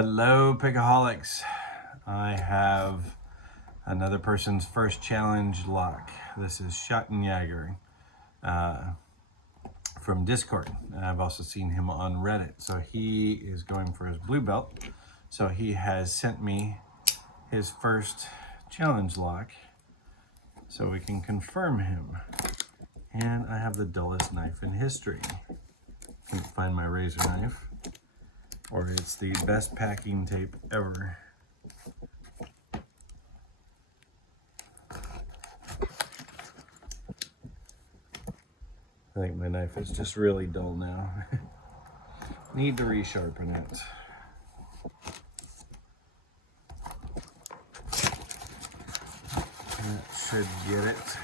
Hello, Pickaholics. I have another person's first challenge lock. This is Shattenjager from Discord. And I've also seen him on Reddit. So he is going for his blue belt. So he has sent me his first challenge lock so we can confirm him. And I have the dullest knife in history. Can't find my razor knife. Or it's the best packing tape ever. I think my knife is just really dull now. Need to resharpen it. That should get it.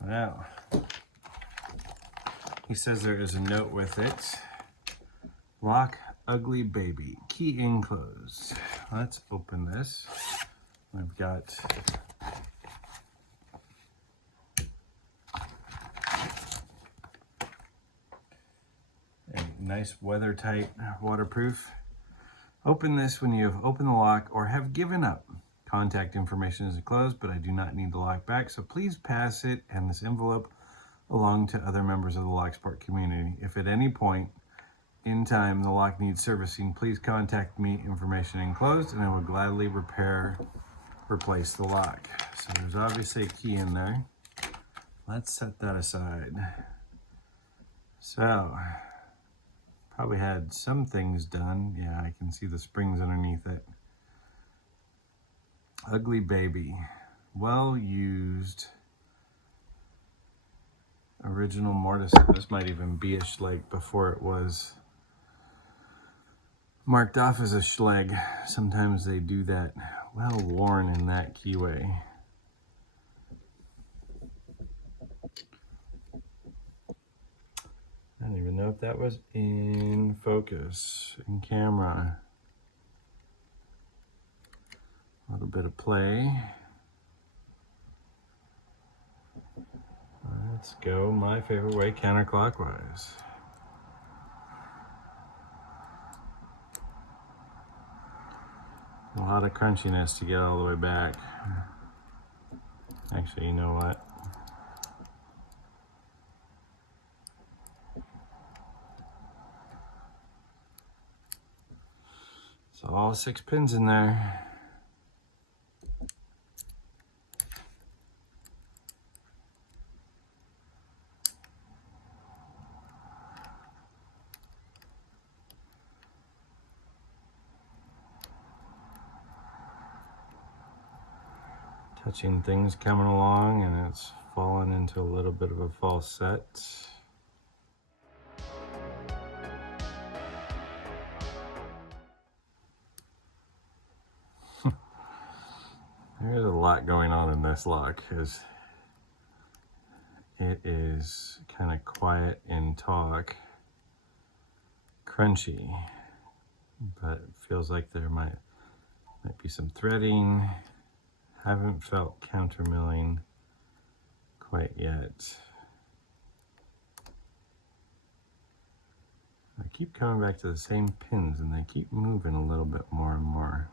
Wow. He says there is a note with it. Lock ugly baby. Key enclosed. Let's open this. I've got a nice weather-tight, waterproof. Open this when you have opened the lock or have given up. Contact information is enclosed, but I do not need the lock back, so please pass it and this envelope along to other members of the Locksport community. If at any point in time the lock needs servicing, please contact me, information enclosed, and I will gladly replace the lock. So there's obviously a key in there. Let's set that aside. So, probably had some things done. Yeah, I can see the springs underneath it. Ugly baby. Well used. Original mortise. This might even be a schleg before it was marked off as a schleg. Sometimes they do that. Well worn in that keyway. I don't even know if that was in focus, in camera. A little bit of play. Let's go my favorite way, counterclockwise. A lot of crunchiness to get all the way back. Actually, you know what? So all 6 pins in there. Touching things coming along, and it's fallen into a little bit of a false set. There's a lot going on in this lock, because it is kind of quiet in talk, crunchy, but it feels like there might be some threading. Haven't felt counter milling quite yet. I keep coming back to the same pins and they keep moving a little bit more and more.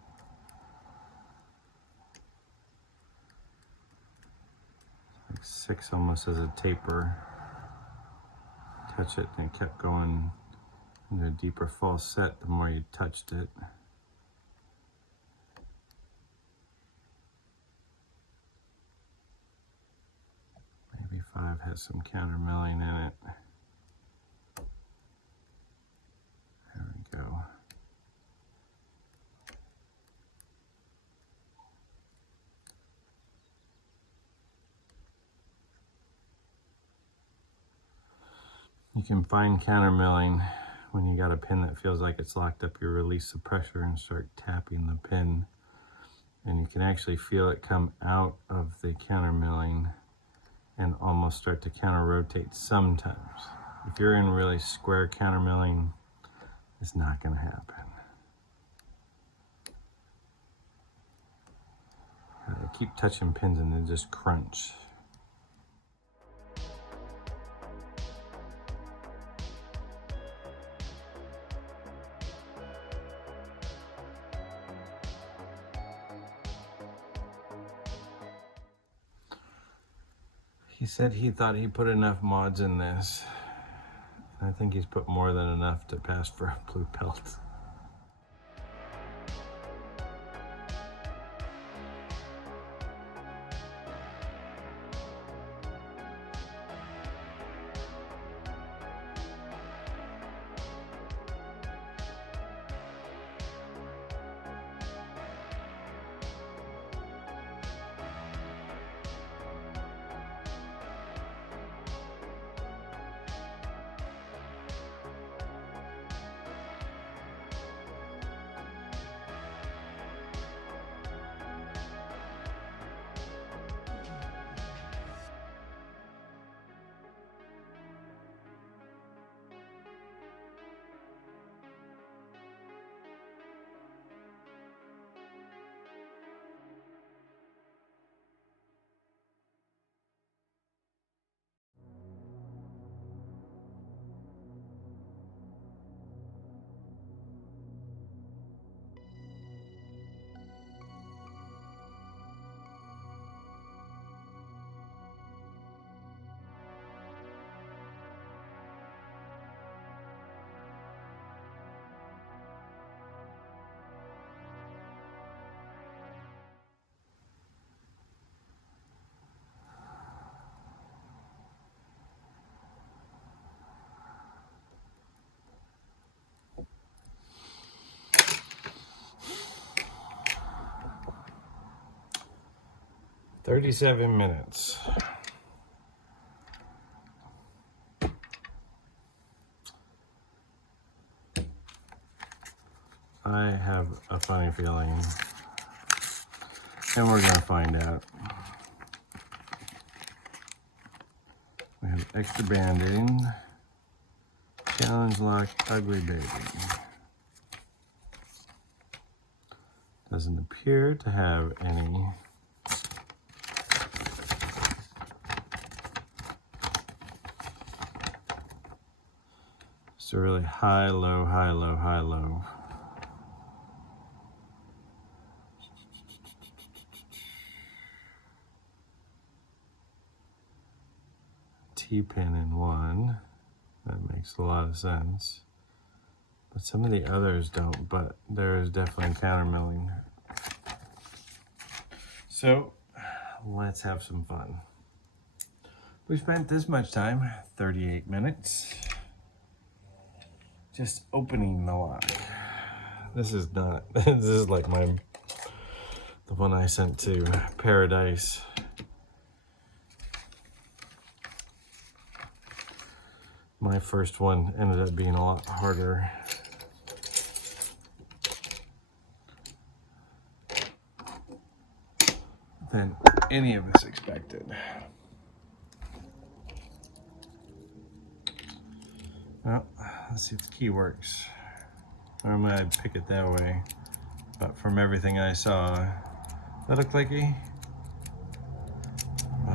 Like 6 almost as a taper. Touch it and it kept going into a deeper false set the more you touched it. Maybe 5 has some counter milling in it. There we go. You can find counter milling when you got a pin that feels like it's locked up. You release the pressure and start tapping the pin, and you can actually feel it come out of the counter milling and almost start to counter rotate sometimes. If you're in really square counter milling, it's not going to happen. I keep touching pins and they just crunch. He said he thought he put enough mods in this. I think he's put more than enough to pass for a blue pelt. "37 minutes. I have a funny feeling, and we're gonna find out. We have extra banding, challenge lock, ugly baby. Doesn't appear to have any so really high, low, high, low, high, low. T-pin in one. That makes a lot of sense. But some of the others don't, but there is definitely countermilling. So let's have some fun. We spent this much time, 38 minutes, just opening the lock. This is not, this is like the one I sent to Paradise. My first one ended up being a lot harder. Than any of us expected. Well, let's see if the key works. Normally I'd pick it that way, but from everything I saw, that looked like but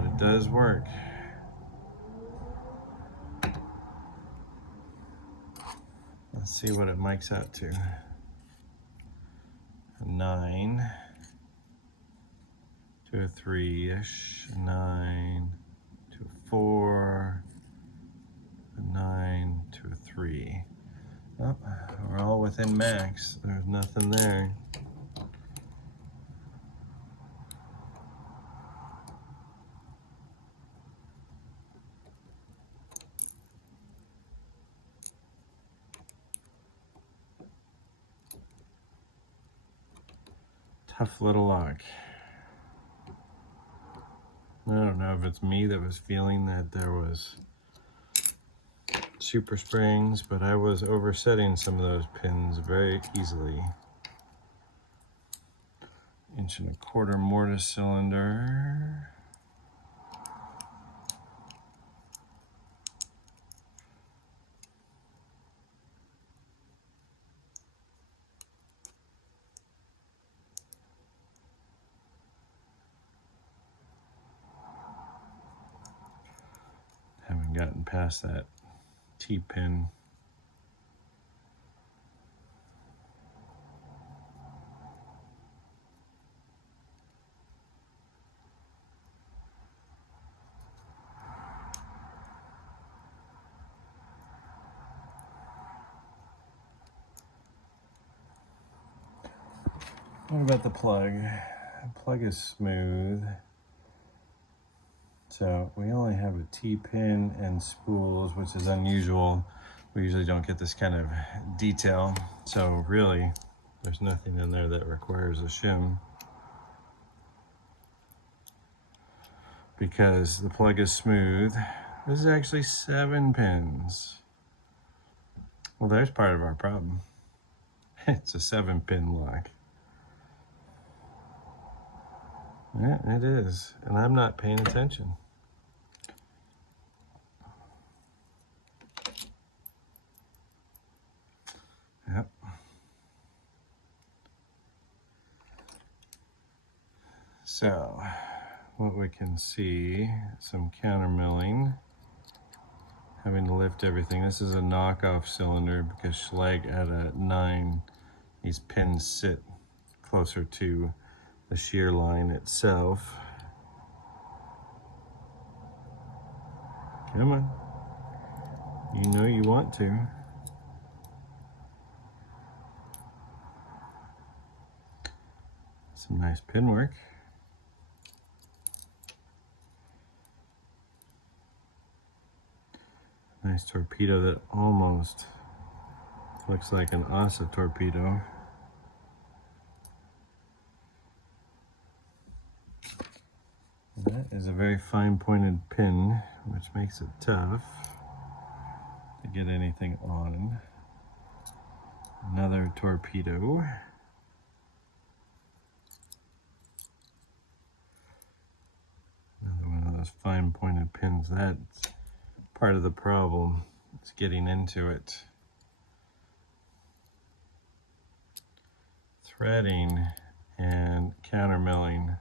it does work. Let's see what it mics out to. 9 to a 3-ish, 9 to a 4, a 9 to a 3. Oh, we're all within max. There's nothing there. Tough little lock. I don't know if it's me that was feeling that there was super springs, but I was oversetting some of those pins very easily. 1.25" mortise cylinder. Haven't gotten past that T-pin. What about the plug? The plug is smooth. So we only have a T-pin and spools, which is unusual. We usually don't get this kind of detail. So really, there's nothing in there that requires a shim, because the plug is smooth. This is actually 7 pins. Well, there's part of our problem. It's a 7-pin lock. Yeah, it is, and I'm not paying attention. Yep. So, what we can see, some counter milling, having to lift everything. This is a knockoff cylinder because Schlage at a 9, these pins sit closer to the shear line itself. Come on. You know you want to. Some nice pin work. Nice torpedo that almost looks like an ASA torpedo. That is a very fine pointed pin, which makes it tough to get anything on. Another torpedo. Another one of those fine pointed pins. That's part of the problem. It's getting into it. Threading and counter milling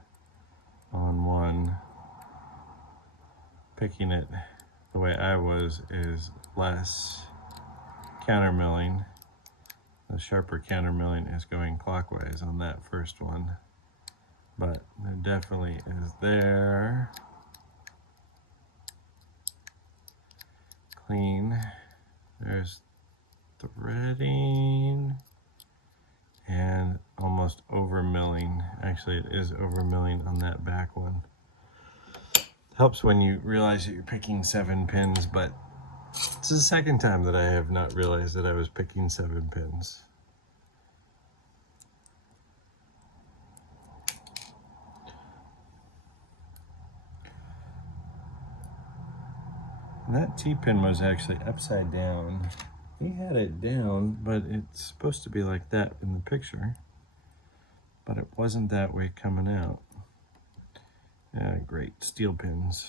on one. Picking it the way I was is less counter milling. The sharper counter milling is going clockwise on that first one, but it definitely is there. Clean. There's threading and almost over milling. Actually, it is over milling on that back one. Helps when you realize that you're picking 7 pins, but it's the second time that I have not realized that I was picking 7 pins. And that T-pin was actually upside down. He had it down, but it's supposed to be like that in the picture. But it wasn't that way coming out. Yeah, great steel pins.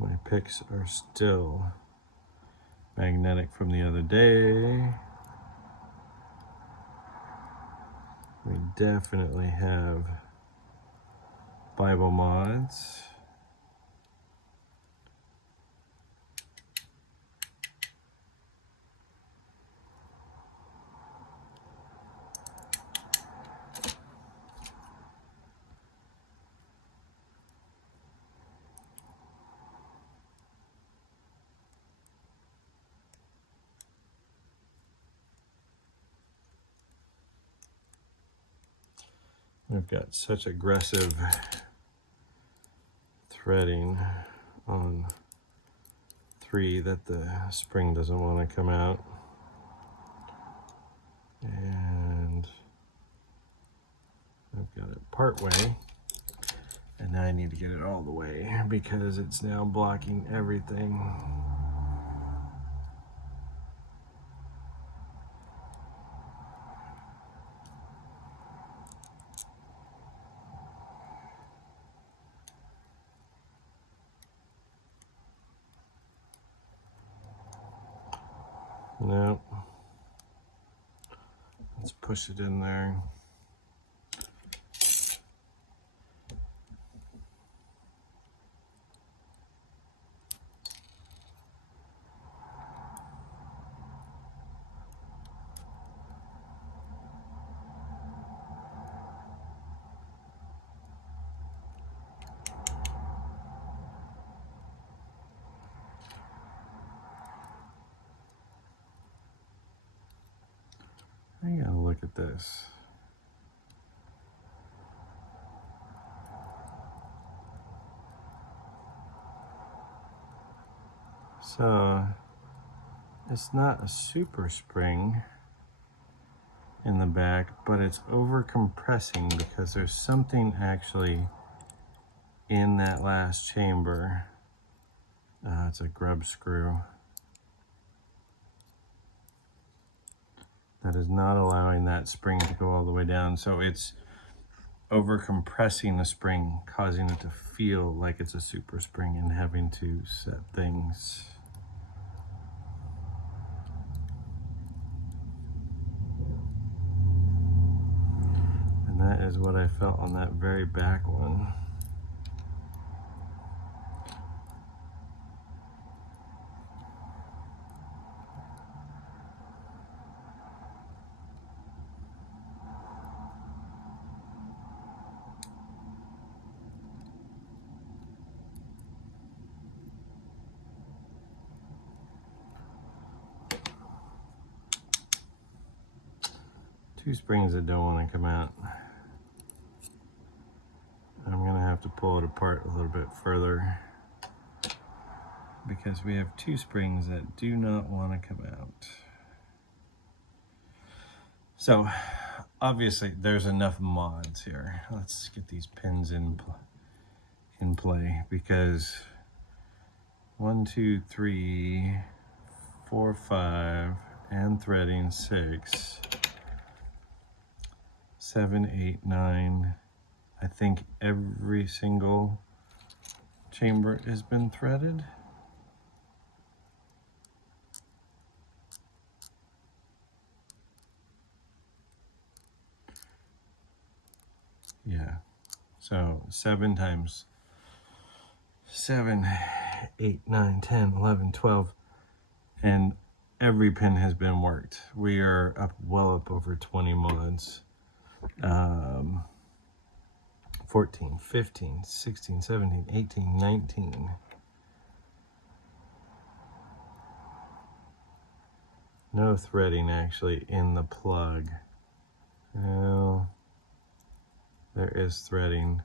My picks are still magnetic from the other day. We definitely have Bible mods. I've got such aggressive threading on 3 that the spring doesn't want to come out. And I've got it part way, and now I need to get it all the way because it's now blocking everything. No. Let's push it in there. I gotta look at this. So it's not a super spring in the back, but it's over compressing because there's something actually in that last chamber. It's a grub screw that is not allowing that spring to go all the way down. So it's over compressing the spring, causing it to feel like it's a super spring and having to set things. And that is what I felt on that very back one. Two springs that don't want to come out. I'm gonna have to pull it apart a little bit further because we have two springs that do not want to come out. So obviously there's enough mods here. Let's get these pins in play because 1, 2, 3, 4, 5, and threading 6, 7, 8, 9. I think every single chamber has been threaded. Yeah, so 7 times 7, 8, 9, 10, 11, 12, and every pin has been worked. We are well up over 20 mods. 14, 15, 16, 17, 18, 19. No threading actually in the plug. No, there is threading.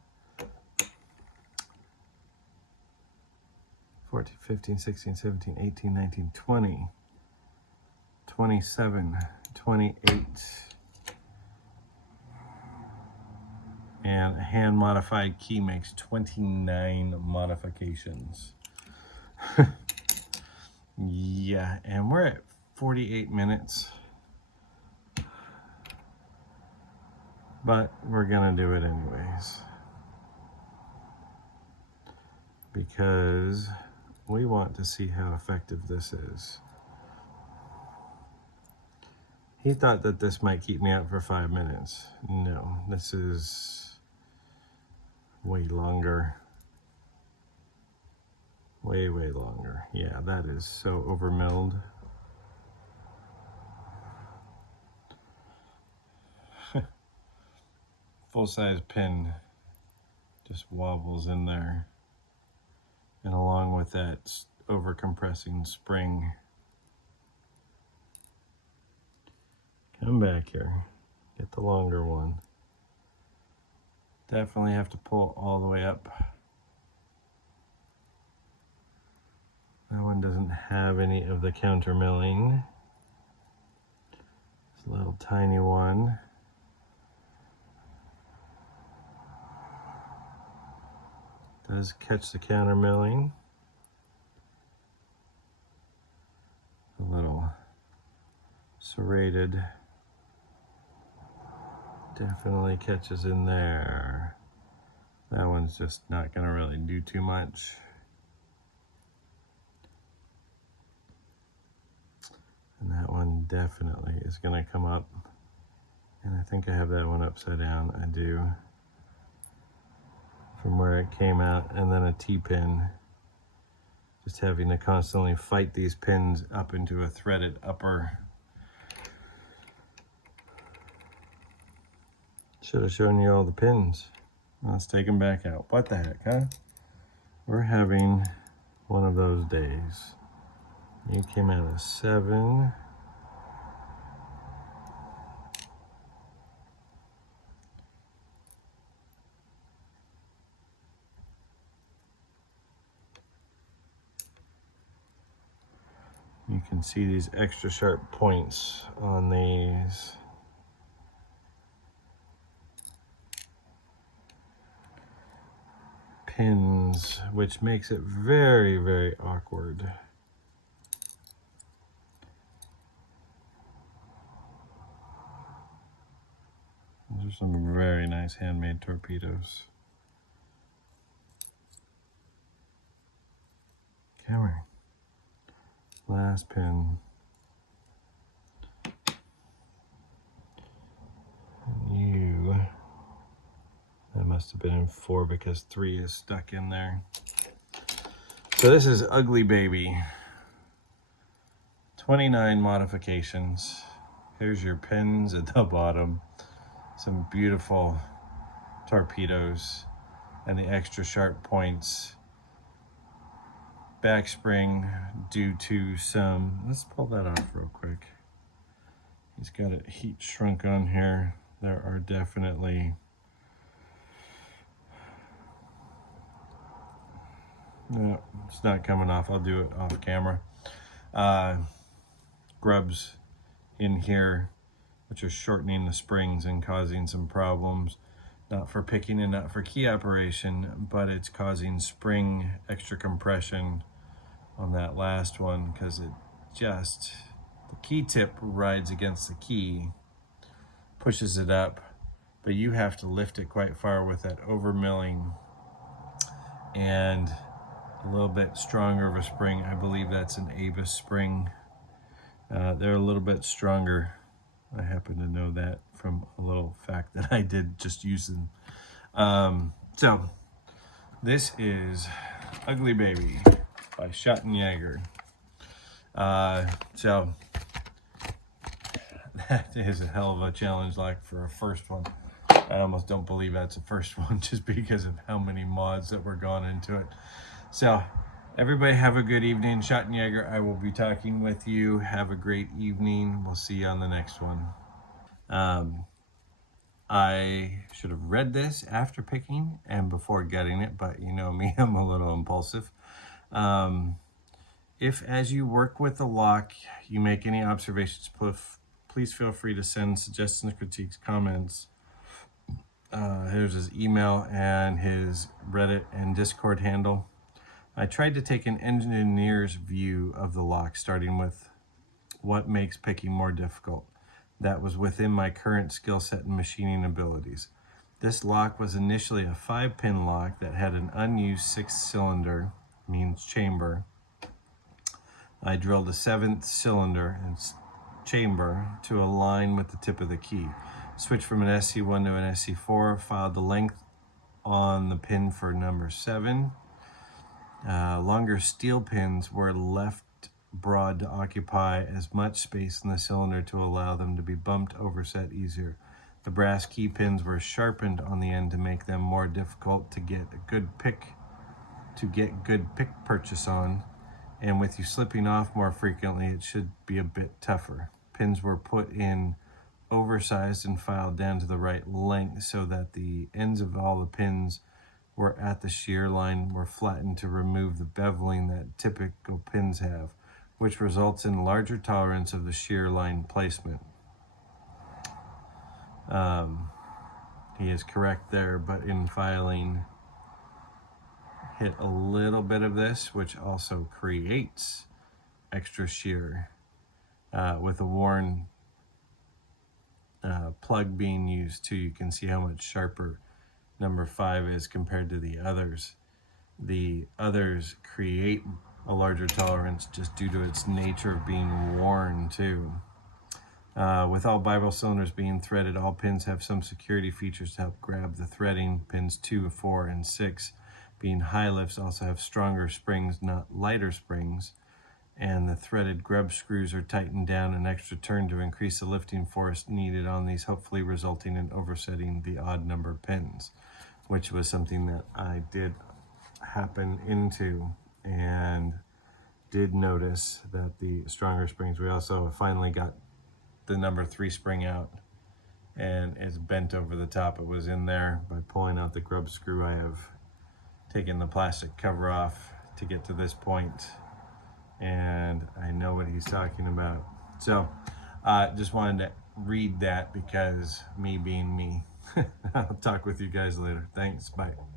14, 15, 16, 17, 18, 19, 20, 27, 28. And a hand modified key makes 29 modifications. Yeah, and we're at 48 minutes. But we're gonna do it anyways. Because we want to see how effective this is. He thought that this might keep me out for 5 minutes. No, this is way longer. Way longer. Yeah, that is so overmilled. Full-size pin just wobbles in there. And along with that over-compressing spring. Come back here. Get the longer one. Definitely have to pull all the way up. That one doesn't have any of the counter milling. It's a little tiny one. Does catch the counter milling. A little serrated. Definitely catches in there. That one's just not gonna really do too much. And that one definitely is gonna come up. And I think I have that one upside down. I do. From where it came out, and then a T-pin. Just having to constantly fight these pins up into a threaded upper. Should have shown you all the pins. Let's take them back out. What the heck, huh? We're having one of those days. You came out of 7. You can see these extra sharp points on these. Pins, which makes it very, very awkward. Those are some very nice handmade torpedoes. Camera. Last pin. That must have been in 4 because 3 is stuck in there. So this is Ugly Baby. 29 modifications. Here's your pins at the bottom. Some beautiful torpedoes and the extra sharp points. Back spring due to some, let's pull that off real quick. He's got it heat shrunk on here. There are definitely, no, it's not coming off. I'll do it off camera. Grubs in here, which are shortening the springs and causing some problems. Not for picking and not for key operation, but it's causing spring extra compression on that last one because it just, the key tip rides against the key, pushes it up, but you have to lift it quite far with that over milling and a little bit stronger of a spring. I believe that's an Avis spring. They're a little bit stronger. I happen to know that from a little fact that I did just use them. So this is Ugly Baby by Shattenjager. So that is a hell of a challenge like for a first one. I almost don't believe that's a first one just because of how many mods that were gone into it. So everybody have a good evening. Shattenjager, I will be talking with you. Have a great evening. We'll see you on the next one. I should have read this after picking and before getting it, but you know me, I'm a little impulsive. If as you work with the lock, you make any observations, please feel free to send suggestions, critiques, comments. Here's his email and his Reddit and Discord handle. I tried to take an engineer's view of the lock, starting with what makes picking more difficult. That was within my current skill set and machining abilities. This lock was initially a 5-pin lock that had an unused 6th cylinder, means chamber. I drilled a 7th cylinder and chamber to align with the tip of the key. Switched from an SC1 to an SC4, filed the length on the pin for number 7. Longer steel pins were left broad to occupy as much space in the cylinder to allow them to be bumped overset easier. The brass key pins were sharpened on the end to make them more difficult to get good pick purchase on, and with you slipping off more frequently, it should be a bit tougher. Pins were put in oversized and filed down to the right length so that the ends of all the pins were at the shear line were flattened to remove the beveling that typical pins have, which results in larger tolerance of the shear line placement. He is correct there, but in filing, hit a little bit of this, which also creates extra shear. With a worn plug being used too, you can see how much sharper number 5 is compared to the others. The others create a larger tolerance just due to its nature of being worn too. With all Bible cylinders being threaded, all pins have some security features to help grab the threading. Pins 2, 4, and 6 being high lifts also have stronger springs, not lighter springs. And the threaded grub screws are tightened down an extra turn to increase the lifting force needed on these, hopefully resulting in oversetting the odd number pins, which was something that I did happen into and did notice that the stronger springs. We also finally got the number 3 spring out and it's bent over the top. It was in there. By pulling out the grub screw, I have taken the plastic cover off to get to this point and I know what he's talking about. So just wanted to read that because me being me. I'll talk with you guys later. Thanks. Bye.